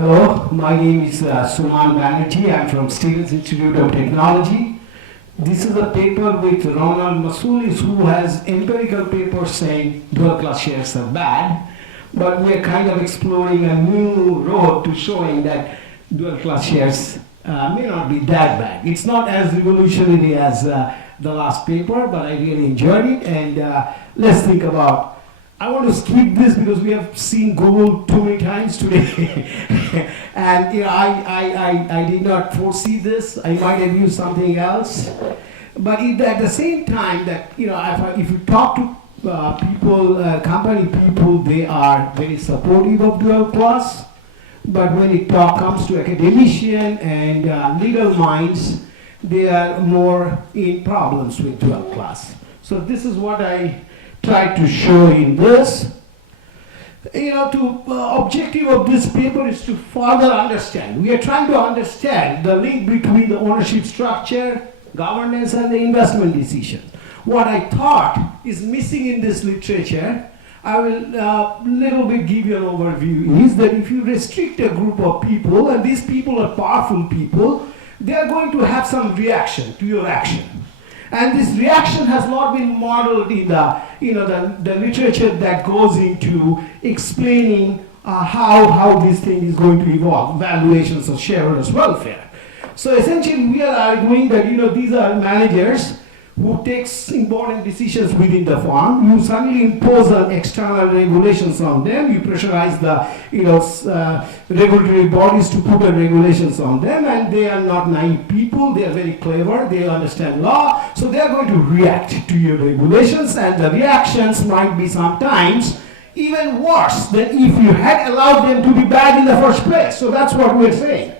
Hello, my name is Suman Banerjee. I'm from Stevens Institute of Technology. This is a paper with Ronald Masulis, who has empirical papers saying dual class shares are bad, but we are kind of exploring a new road to showing that dual class shares may not be that bad. It's not as revolutionary as the last paper, but I really enjoyed it, and let's think about. I want to skip this because we have seen Google too many times today. And I did not foresee this. I might have used something else. But at the same time, that if you talk to people, company people, they are very supportive of dual class. But when it comes to academician and legal minds, they are more in problems with dual class. So this is what I tried to show in this. Objective of this paper is to further understand. We are trying to understand the link between the ownership structure, governance, and the investment decisions. What I thought is missing in this literature, I will little bit give you an overview, is that if you restrict a group of people, and these people are powerful people, they are going to have some reaction to your action. And this reaction has not been modeled in the literature that goes into explaining how this thing is going to evolve, valuations of shareholders' welfare. So essentially, we are arguing that these are managers who takes important decisions within the firm. You suddenly impose external regulations on them. You pressurize the regulatory bodies to put the regulations on them, and they are not naive people. They are very clever. They understand law, so they are going to react to your regulations, and the reactions might be sometimes even worse than if you had allowed them to be bad in the first place. So that's what we're saying.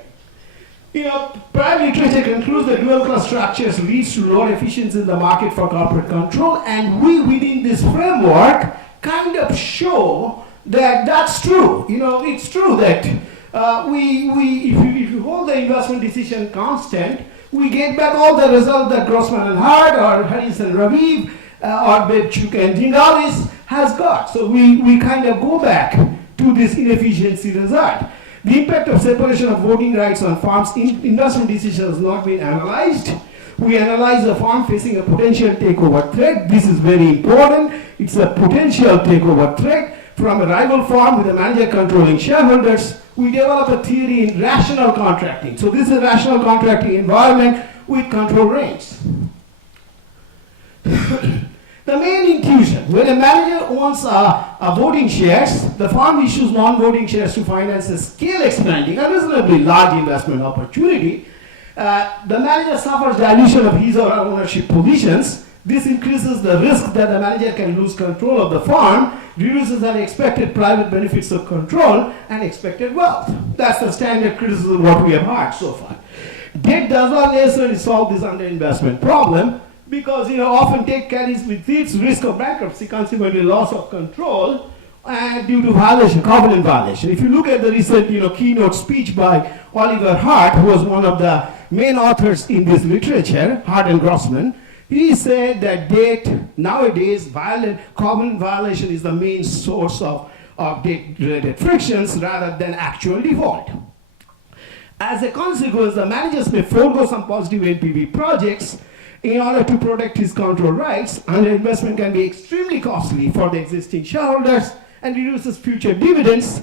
Prior literature concludes that dual class structures leads to lower efficiency in the market for corporate control, and we within this framework kind of show that that's true. It's true that if you hold the investment decision constant, we get back all the results that Grossman and Hart or Harris and Raviv or Bebchuk and Jindalis has got. So we kind of go back to this inefficiency result. The impact of separation of voting rights on firms' investment decisions has not been analyzed. We analyze a firm facing a potential takeover threat. This is very important. It's a potential takeover threat from a rival firm with a manager controlling shareholders. We develop a theory in rational contracting. So this is a rational contracting environment with control reins. The main intuition, when a manager owns a voting shares, the firm issues non-voting shares to finance a scale expanding, a reasonably large investment opportunity. The manager suffers dilution of his or her ownership positions. This increases the risk that the manager can lose control of the firm, reduces unexpected private benefits of control, and expected wealth. That's the standard criticism what we have heard so far. Debt does not necessarily solve this underinvestment problem, because often debt carries with its risk of bankruptcy, consequently loss of control, and due to covenant violation. If you look at the recent keynote speech by Oliver Hart, who was one of the main authors in this literature, Hart and Grossman, he said that debt nowadays, covenant violation is the main source of debt-related frictions rather than actual default. As a consequence, the managers may forego some positive NPV projects in order to protect his control rights. Underinvestment can be extremely costly for the existing shareholders and reduces future dividends.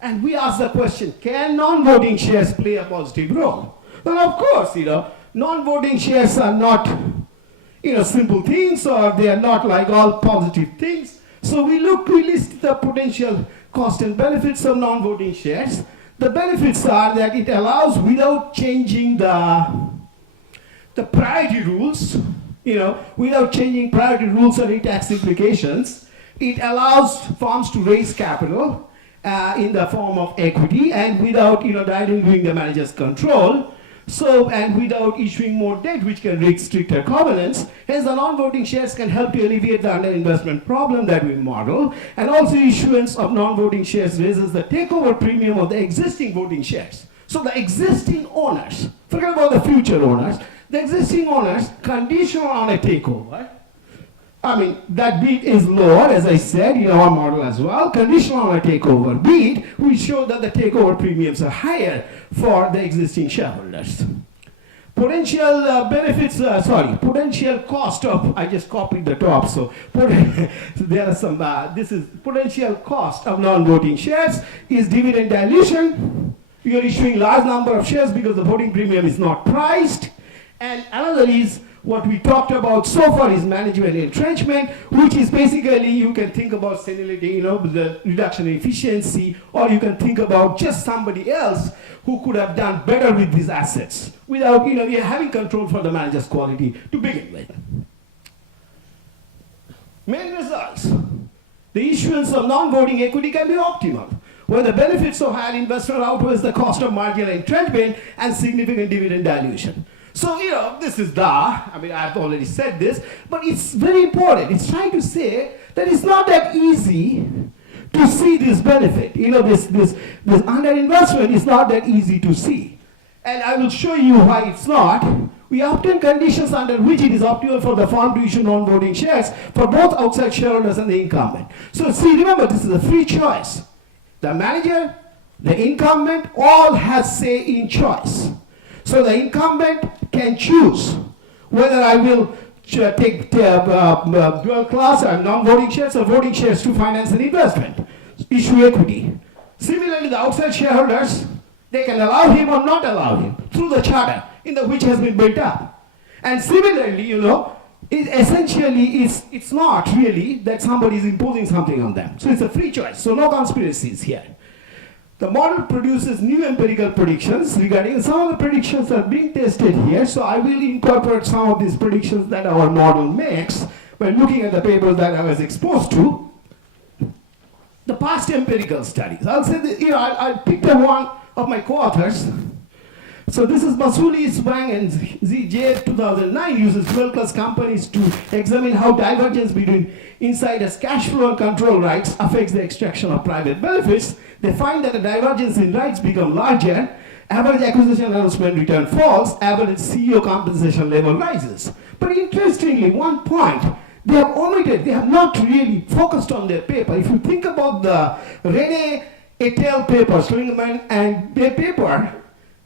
And we ask the question, can non-voting shares play a positive role? Well, of course, non-voting shares are not, simple things, or they are not like all positive things. So we list the potential cost and benefits of non-voting shares. The benefits are that it allows, without changing the priority rules, without changing priority rules or any tax implications, it allows firms to raise capital in the form of equity, and without diluting the manager's control. So, and without issuing more debt, which can restrict their covenants. Hence, the non-voting shares can help to alleviate the underinvestment problem that we model. And also, issuance of non-voting shares raises the takeover premium of the existing voting shares. So, the existing owners, forget about the future owners, the existing owners, conditional on a takeover, I mean, that bid is lower, as I said, in our model as well. Conditional on a takeover bid, we show that the takeover premiums are higher for the existing shareholders. Potential potential cost of, I just copied the top, so there are some, this is potential cost of non-voting shares is dividend dilution. You are issuing large number of shares because the voting premium is not priced. And another is what we talked about so far is management entrenchment, which is basically you can think about senility, the reduction in efficiency, or you can think about just somebody else who could have done better with these assets without you're having control for the manager's quality to begin with. Main results. The issuance of non-voting equity can be optimal, where the benefits of higher investment outweighs the cost of marginal entrenchment and significant dividend dilution. So, this is I've already said this, but it's very important. It's trying to say that it's not that easy to see this benefit. This underinvestment is not that easy to see. And I will show you why it's not. We obtain conditions under which it is optimal for the firm to issue non-voting shares for both outside shareholders and the incumbent. So see, remember, this is a free choice. The manager, the incumbent, all has say in choice. So the incumbent can choose whether I will take dual class or non-voting shares or voting shares to finance an investment, issue equity. Similarly, the outside shareholders, they can allow him or not allow him through the charter which has been built up. And similarly, it's not really that somebody is imposing something on them. So it's a free choice. So no conspiracies here. The model produces new empirical predictions regarding some of the predictions are being tested here. So I will incorporate some of these predictions that our model makes by looking at the papers that I was exposed to. The past empirical studies. I'll say that, I picked up one of my co-authors. So this is Masuli, Swang, and ZJ 2009 uses 12-class companies to examine how divergence between insiders' cash flow and control rights affects the extraction of private benefits. They find that the divergence in rights become larger, average acquisition announcement return falls, average CEO compensation level rises. But interestingly, one point, they have omitted, they have not really focused on their paper. If you think about the Rene et al. Paper, Schlingerman and their paper,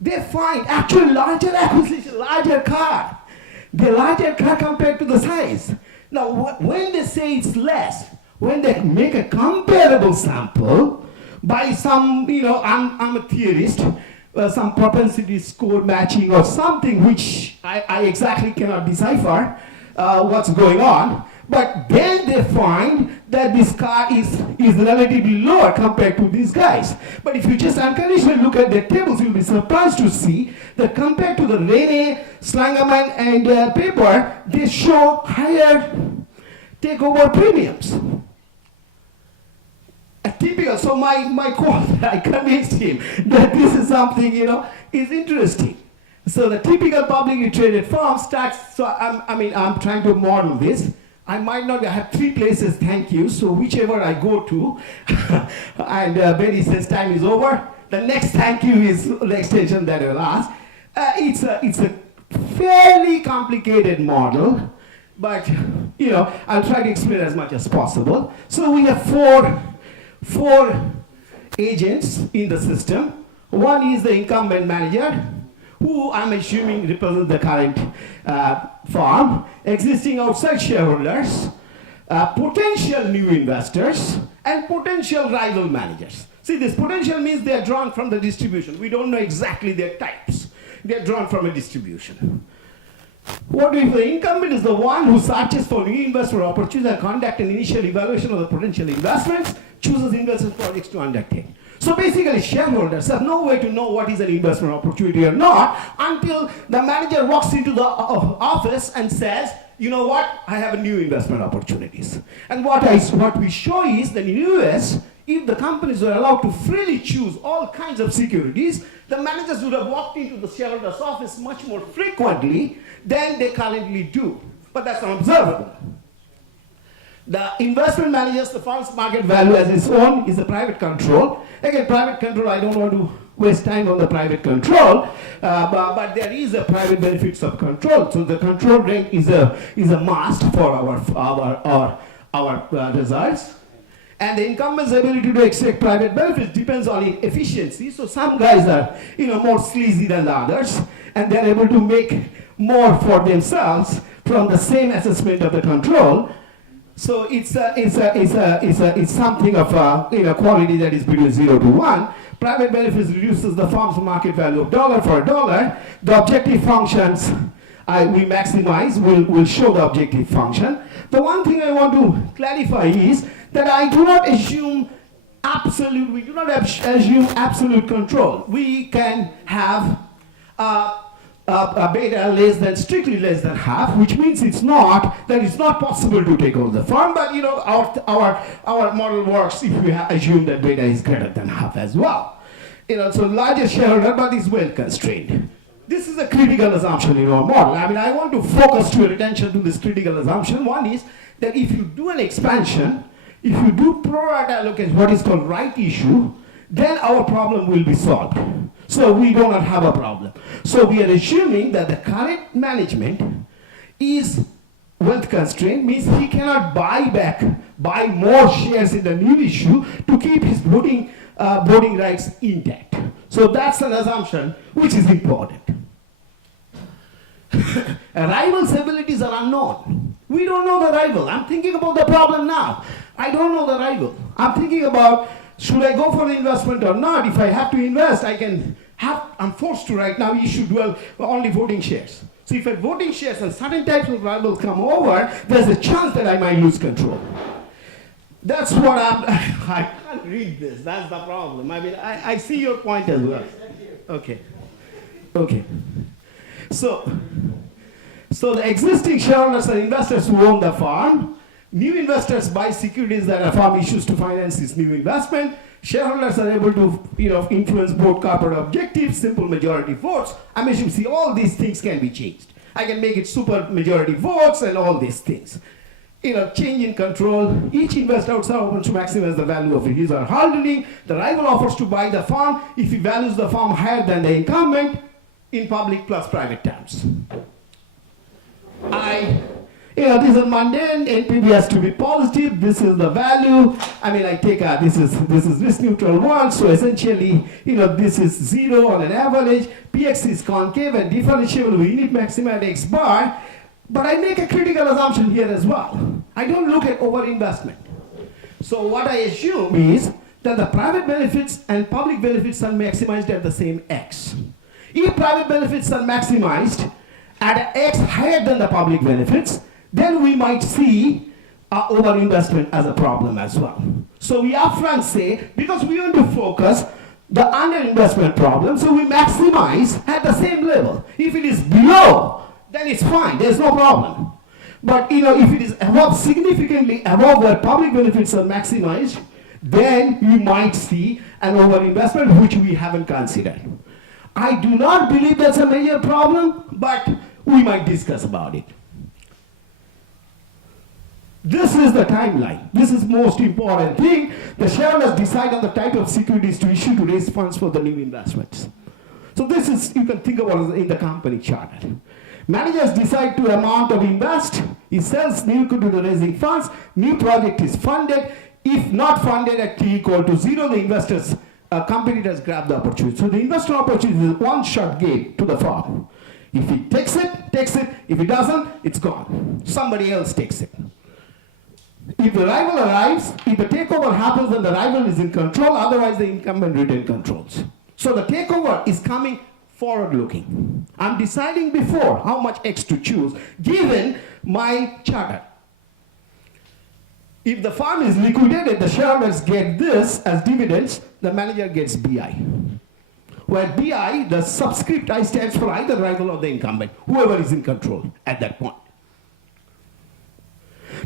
they find actually larger acquisition, larger car. The larger car compared to the size. Now, when they say it's less, when they make a comparable sample by some, I'm a theorist, some propensity score matching or something which I exactly cannot decipher what's going on. But then they find that this car is relatively lower compared to these guys. But if you just unconditionally look at their tables, you'll be surprised to see that compared to the Rene, Slangerman, and paper, they show higher takeover premiums. A typical, so my co-author, I convinced him that this is something, is interesting. So the typical publicly traded firm starts, so I'm trying to model this. I might not, I have 3 places, thank you. So whichever I go to, and Benny says time is over, the next thank you is the extension that I will ask. It's a fairly complicated model, but I'll try to explain as much as possible. So we have four agents in the system. One is the incumbent manager, who I'm assuming represents the current firm, existing outside shareholders, potential new investors, and potential rival managers. See, this potential means they are drawn from the distribution. We don't know exactly their types. They are drawn from a distribution. What if the incumbent is the one who searches for new investment opportunities and conduct an initial evaluation of the potential investments, chooses investment projects to undertake. So basically, shareholders have no way to know what is an investment opportunity or not until the manager walks into the office and says, you know what, I have a new investment opportunities. And what we show is that in the US, if the companies were allowed to freely choose all kinds of securities, the managers would have walked into the shareholder's office much more frequently than they currently do. But that's not observable. The investment managers, the firm's market value as its own is a private control. Again, private control, I don't want to waste time on the private control, but there is a private benefits of control. So the control rate is a must for our results. And the incumbent's ability to extract private benefits depends on efficiency. So some guys are, more sleazy than the others, and they're able to make more for themselves from the same assessment of the control. So it's something of a quality that is between 0 to 1. Private benefits reduces the firm's market value of dollar for dollar. The objective functions we maximize will show the objective function. The one thing I want to clarify is that I do not assume absolute control. We can have a beta strictly less than half, which means it's not possible to take over the firm, but our model works if we assume that beta is greater than half as well. So largest shareholder, but is well constrained. This is a critical assumption in our model. I want to focus your attention to this critical assumption. One is that if you do an expansion, if you do pro rata allocation, what is called right issue, then our problem will be solved. So we do not have a problem. So we are assuming that the current management is wealth constrained, means he cannot buy more shares in the new issue to keep his voting rights intact. So that's an assumption which is important. A rival's abilities are unknown. We don't know the rival. I'm thinking about the problem now. I don't know the rival. I'm thinking about, should I go for the investment or not? If I have to invest, I'm forced to right now issue only voting shares. So if I voting shares and certain types of rivals come over, there's a chance that I might lose control. That's what I can't read this. That's the problem. I see your point as well. Okay. So the existing shareholders are investors who own the firm. New investors buy securities that a firm issues to finance this new investment. Shareholders are able to influence board corporate objectives, simple majority votes. You see, all these things can be changed. I can make it super majority votes and all these things. Change in control. Each investor outside opens to maximize the value of his or her holding. The rival offers to buy the firm if he values the firm higher than the incumbent in public plus private terms. This is mundane. NPV has to be positive. This is the value. This is risk neutral one. So essentially, this is 0 on an average. PX is concave and differentiable. We need maximum at X bar. But I make a critical assumption here as well. I don't look at overinvestment. So what I assume is that the private benefits and public benefits are maximized at the same X. If private benefits are maximized at an X higher than the public benefits, then we might see overinvestment as a problem as well. So we upfront say, because we want to focus the underinvestment problem, so we maximize at the same level. If it is below, then it's fine, there's no problem. But if it is above, significantly above where public benefits are maximized, then you might see an overinvestment which we haven't considered. I do not believe that's a major problem, but we might discuss about it. This is the timeline. This is most important thing. The shareholders decide on the type of securities to issue to raise funds for the new investments. So this is, you can think about it in the company charter. Managers decide to amount of invest. He sells new equity to raising funds. New project is funded. If not funded at T equal to 0, the investors, competitors grab the opportunity. So the investor opportunity is one shot game to the firm. If he takes it, takes it. If he doesn't, it's gone. Somebody else takes it. If the rival arrives, if the takeover happens, then the rival is in control, otherwise the incumbent retain controls. So the takeover is coming forward-looking. I'm deciding before how much X to choose, given my charter. If the firm is liquidated, the shareholders get this as dividends, the manager gets BI. Where BI, the subscript I stands for either rival or the incumbent, whoever is in control at that point.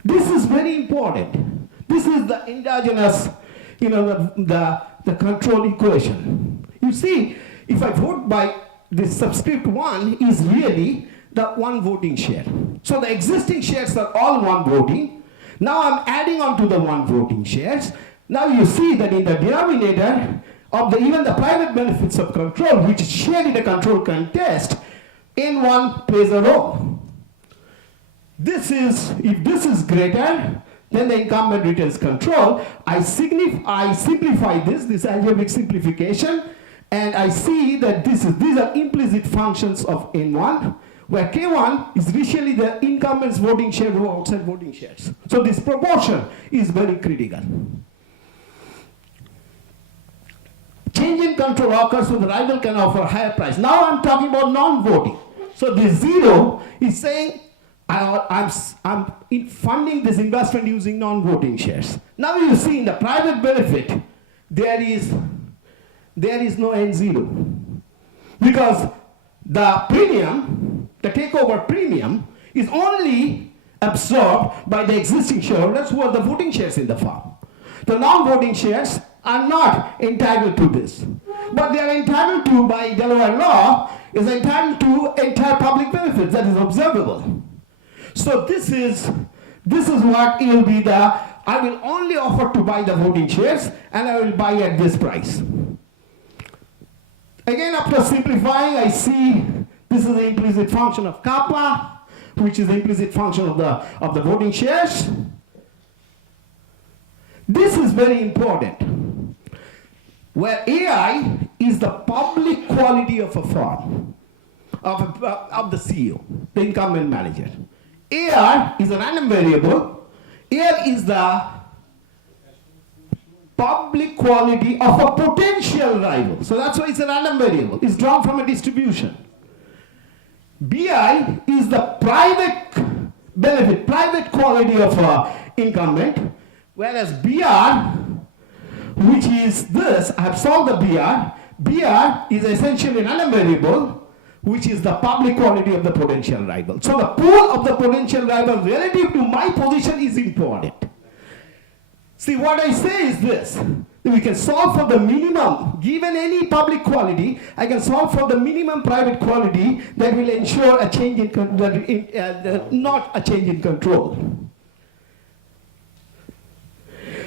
This is very important. This is the endogenous, the control equation. You see, if I vote by this subscript 1 is really the one voting share. So the existing shares are all one voting. Now I'm adding on to the one voting shares. Now you see that in the denominator, of even the private benefits of control, which is shared in a control contest, N1 plays a role. If this is greater, then the incumbent retains control. I simplify this algebraic simplification, and I see that these are implicit functions of N1, where K1 is really the incumbent's voting share over outside voting shares. So this proportion is very critical. Change in control occurs when the rival can offer a higher price. Now I'm talking about non-voting. So this 0 is saying I'm funding this investment using non-voting shares. Now you see in the private benefit, there is no N0. Because the premium, the takeover premium, is only absorbed by the existing shareholders who are the voting shares in the firm. The non-voting shares are not entitled to this. But they are entitled to, by Delaware law, is entitled to entire public benefits that is observable. So this is what it will be I will only offer to buy the voting shares, and I will buy at this price. Again, after simplifying, I see this is the implicit function of kappa, which is the implicit function of the voting shares. This is very important, where AI is the public quality of a firm, of the CEO, the incumbent manager. AR is a random variable. AR is the public quality of a potential rival. So that's why it's a random variable. It's drawn from a distribution. BI is the private benefit, private quality of an incumbent, whereas BR, which is this, I have solved the BR. BR is essentially a random variable, which is the public quality of the potential rival. So the pool of the potential rival relative to my position is important. See, what I say is this. We can solve for the minimum, given any public quality, I can solve for the minimum private quality that will ensure a change not a change in control.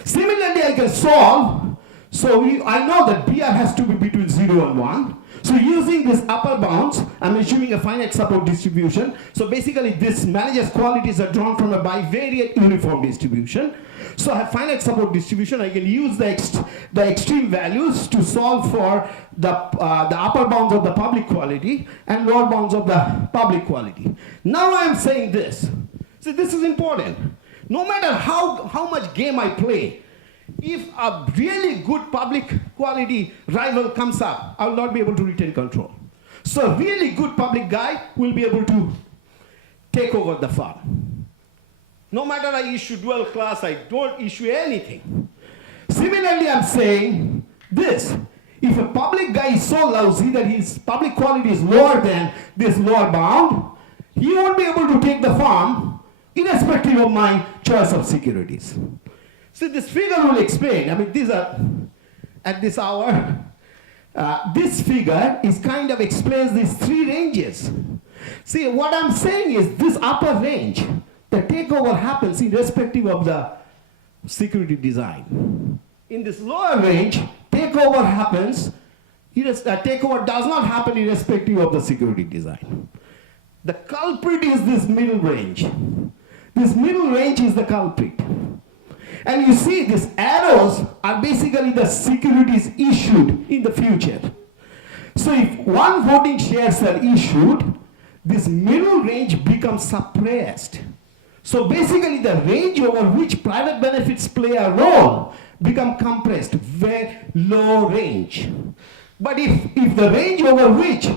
Similarly, I can solve, I know that BR has to be between 0 and 1. So using this upper bounds, I'm assuming a finite support distribution. So basically this manager's qualities are drawn from a bivariate uniform distribution. So I have finite support distribution. I can use the extreme values to solve for the upper bounds of the public quality and lower bounds of the public quality. Now I'm saying this. See, this is important. No matter how much game I play, if a really good public quality rival comes up, I will not be able to retain control. So a really good public guy will be able to take over the firm. No matter I issue dual class, I don't issue anything. Similarly, I'm saying this. If a public guy is so lousy that his public quality is lower than this lower bound, he won't be able to take the firm irrespective of my choice of securities. See, this figure will explain. I mean, these are, at this hour, this figure is kind of explains these 3 ranges. See, what I'm saying is this upper range, the takeover happens irrespective of the security design. In this lower range, takeover happens, takeover does not happen irrespective of the security design. The culprit is this middle range. This middle range is the culprit. And you see, these arrows are basically the securities issued in the future. So if one voting shares are issued, this middle range becomes suppressed. So basically the range over which private benefits play a role become compressed, very low range. But if the range over which,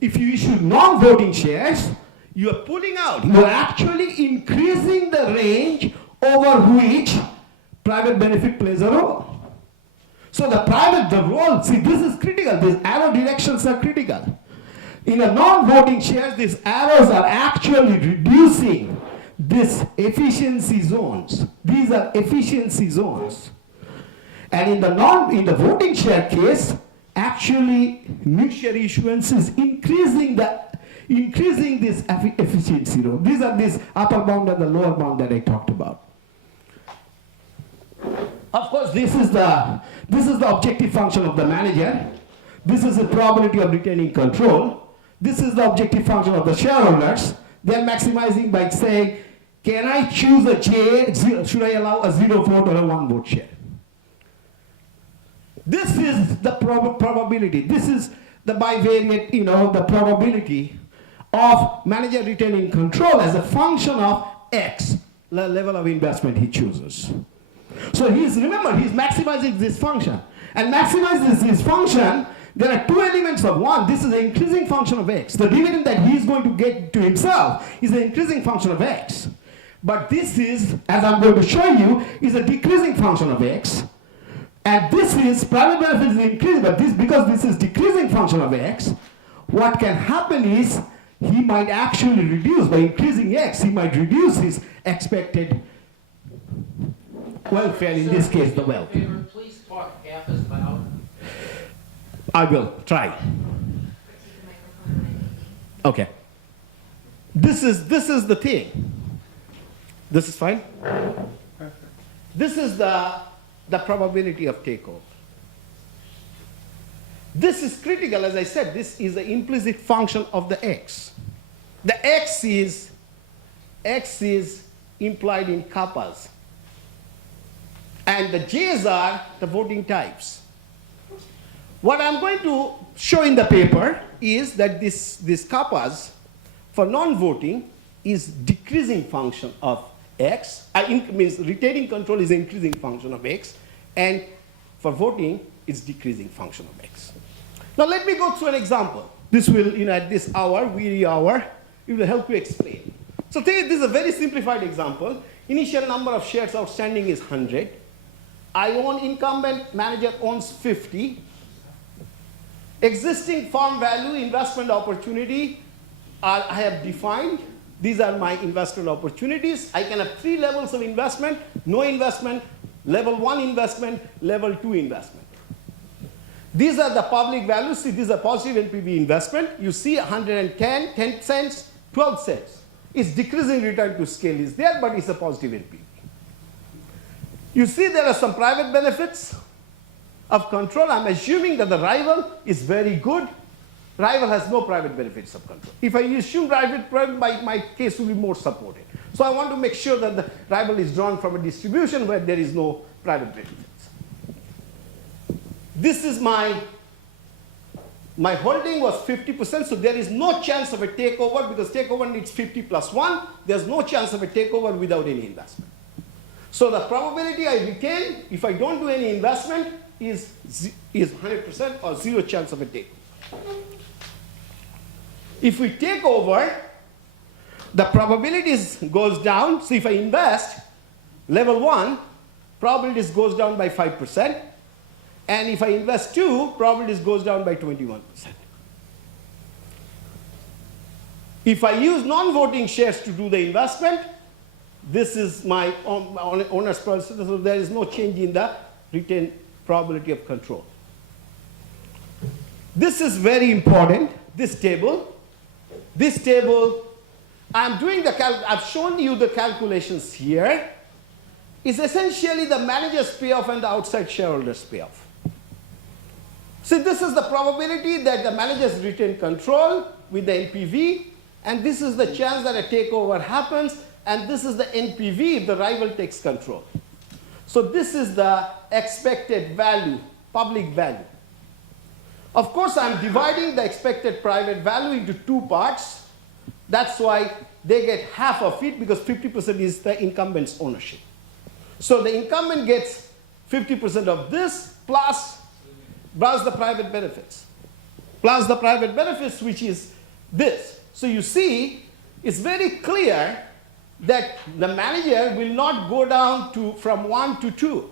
if you issue non-voting shares, you are pulling out, you are actually increasing the range over which private benefit plays a role. So the role, see, this is critical. These arrow directions are critical. In a non-voting shares, these arrows are actually reducing these efficiency zones. These are efficiency zones. And in the voting share case, actually new share issuance is increasing this efficiency zone. These are this upper bound and the lower bound that I talked about. Of course, this is the This is the objective function of the manager. This is the probability of retaining control. This is the objective function of the shareholders. They are maximizing by saying, can I choose a J, should I allow a 0 vote or a 1 vote share? This is the probability. This is the bivariate, the probability of manager retaining control as a function of X, the level of investment he chooses. So remember, he's maximizing this function. And maximizes this function, there are two elements of one. This is the increasing function of X. The dividend that he's going to get to himself is the increasing function of X. But this is, as I'm going to show you, is a decreasing function of X. And this is, private benefit is increasing, but because this is decreasing function of X, what can happen is he might actually reduce, by increasing X, he might reduce his expected welfare, in this case, the wealth. Please talk half as loud. I will try. Okay. This is the thing. This is fine? Perfect. This is the probability of takeover. This is critical, as I said, this is the implicit function of the X. The X is implied in kappas. And the J's are the voting types. What I'm going to show in the paper is that this kappas for non-voting is decreasing function of X. Means retaining control is increasing function of X, and for voting, it's decreasing function of X. Now let me go through an example. This will, at this hour, weary hour, it will help you explain. So this is a very simplified example. Initial number of shares outstanding is 100. I own incumbent, manager owns 50. Existing firm value, investment opportunity, I have defined. These are my investment opportunities. I can have 3 levels of investment: no investment, level 1 investment, level 2 investment. These are the public values. See, these are positive NPV investment. You see 110, 10 cents, 12 cents. It's decreasing return to scale is there, but it's a positive NPV. You see there are some private benefits of control. I'm assuming that the rival is very good. Rival has no private benefits of control. If I assume private, my case will be more supported. So I want to make sure that the rival is drawn from a distribution where there is no private benefits. This is my holding was 50%, so there is no chance of a takeover because takeover needs 50 plus 1. There's no chance of a takeover without any investment. So the probability I retain, if I don't do any investment, is 100% or 0 chance of a takeover. If we take over, the probabilities goes down. So if I invest, level 1, probabilities goes down by 5%. And if I invest 2, probabilities goes down by 21%. If I use non-voting shares to do the investment, this is my owner's percentage, so there is no change in the retained probability of control. This is very important, this table. This table, I've shown you the calculations here. Is essentially the manager's payoff and the outside shareholders' payoff. So this is the probability that the managers retain control with the NPV, and this is the chance that a takeover happens, and this is the NPV if the rival takes control. So this is the expected value, public value. Of course, I'm dividing the expected private value into 2 parts. That's why they get half of it, because 50% is the incumbent's ownership. So the incumbent gets 50% of this plus the private benefits. Plus the private benefits, which is this. So you see, it's very clear that the manager will not go down from 1 to 2.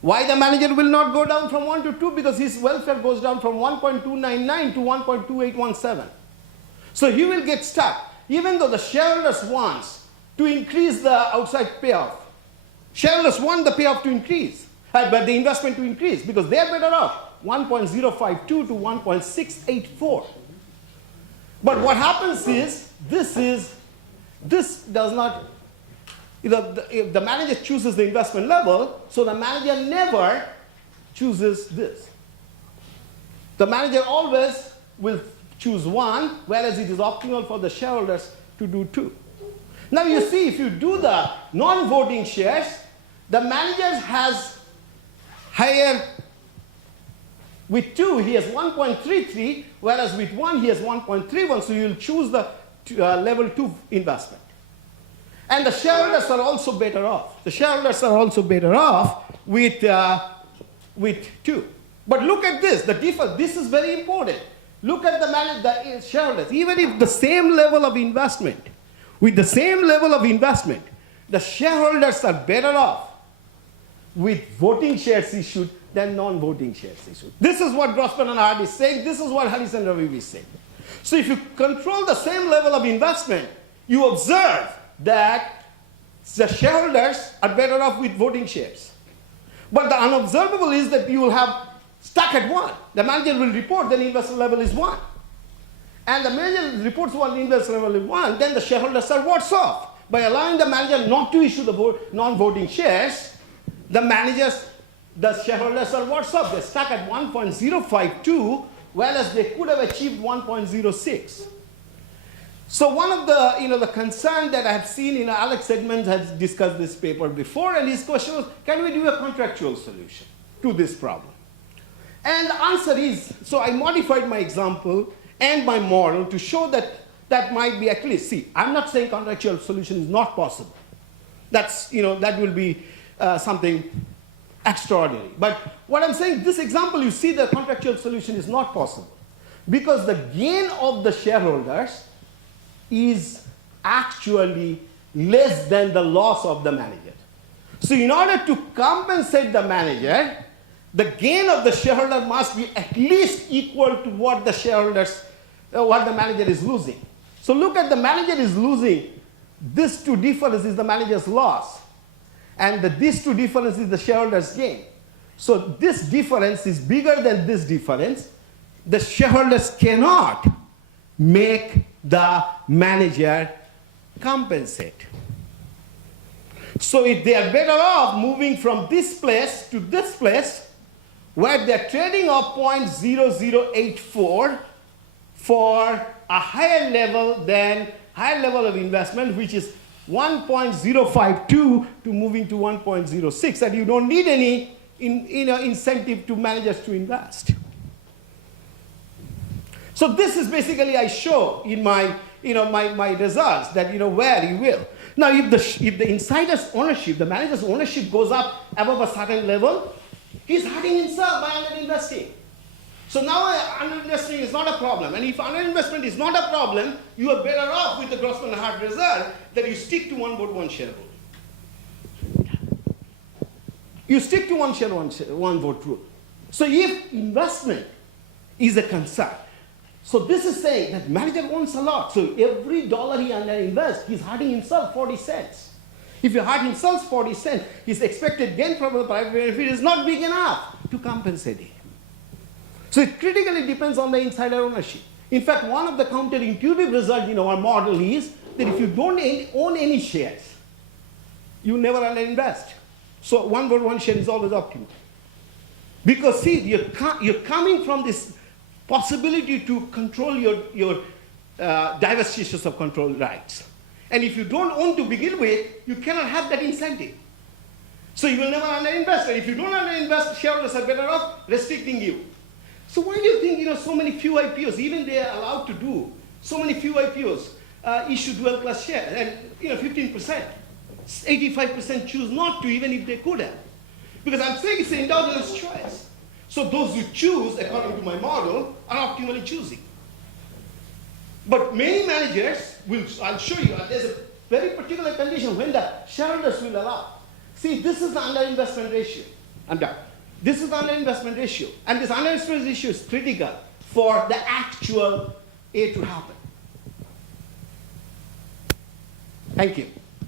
Why the manager will not go down from 1 to 2? Because his welfare goes down from 1.299 to 1.2817. So he will get stuck. Even though the shareholders wants to increase the outside payoff. Shareholders want the payoff to increase, but the investment to increase, because they are better off. 1.052 to 1.684. But what happens is, this does not, if the manager chooses the investment level, so the manager never chooses this. The manager always will choose 1, whereas it is optimal for the shareholders to do 2. Now you see, if you do the non-voting shares, the manager has higher, with 2 he has 1.33, whereas with 1 he has 1.31, so you'll choose the level 2 investment. And the shareholders are also better off. The shareholders are also better off with 2. But look at this, this is very important. Look at the shareholders. Even if the same level of investment, with the same level of investment, the shareholders are better off with voting shares issued than non-voting shares issued. This is what Grossman and Hart is saying. This is what Harris and Raviv is saying. So if you control the same level of investment, you observe that the shareholders are better off with voting shares. But the unobservable is that you will have stuck at 1. The manager will report that investor level is 1. And the manager reports one investor level is 1, then the shareholders are worse off. By allowing the manager not to issue the non-voting shares, the shareholders are worse off. They're stuck at 1.052, whereas they could have achieved 1.06. So one of the concern that I have seen, Alex Edmonds has discussed this paper before, and his question was, can we do a contractual solution to this problem? And the answer is, so I modified my example and my model to show that that might be at least, see, I'm not saying contractual solution is not possible. That's, that will be something extraordinary. But what I'm saying, this example, you see the contractual solution is not possible because the gain of the shareholders is actually less than the loss of the manager. So in order to compensate the manager, the gain of the shareholder must be at least equal to what the manager is losing. So look at the manager is losing. This 2 difference is the manager's loss. And this 2 difference is the shareholder's gain. So this difference is bigger than this difference. The shareholders cannot make the manager compensate. So if they are better off moving from this place to this place, where they're trading off 0.0084 for a higher level of investment, which is 1.052 to moving to 1.06, and you don't need any incentive to managers to invest. So this is basically I show in my my results that where you will. Now if the insider's ownership, the manager's ownership goes up above a certain level, he's hurting himself by underinvesting. So now underinvesting is not a problem. And if underinvestment is not a problem, you are better off with the Grossman and Hart result that you stick to 1 vote, 1 shareholder. You stick to 1 share, 1 vote rule. So if investment is a concern, so this is saying that manager owns a lot. So every dollar he underinvests, he's hurting himself 40 cents. If you hurt himself 40 cents, his expected gain from the private benefit is not big enough to compensate him. So it critically depends on the insider ownership. In fact, one of the counterintuitive results in our model is that if you don't own any shares, you never underinvest. So 1 vote, 1 share is always optimal. Because see, you're coming from this possibility to control your divestitures of control rights. And if you don't own to begin with, you cannot have that incentive. So you will never underinvest. And if you don't underinvest, shareholders are better off restricting you. So why do you think so many few IPOs, even they are allowed to do so many few IPOs, issue dual class shares, and 15%, 85% choose not to, even if they could have, because I'm saying it's an endogenous choice. So those who choose, according to my model, are optimally choosing. But many managers will, I'll show you, there's a very particular condition when the shareholders will allow. See, this is the underinvestment ratio. I'm done. This is the underinvestment ratio. And this underinvestment ratio is critical for the actual A to happen. Thank you.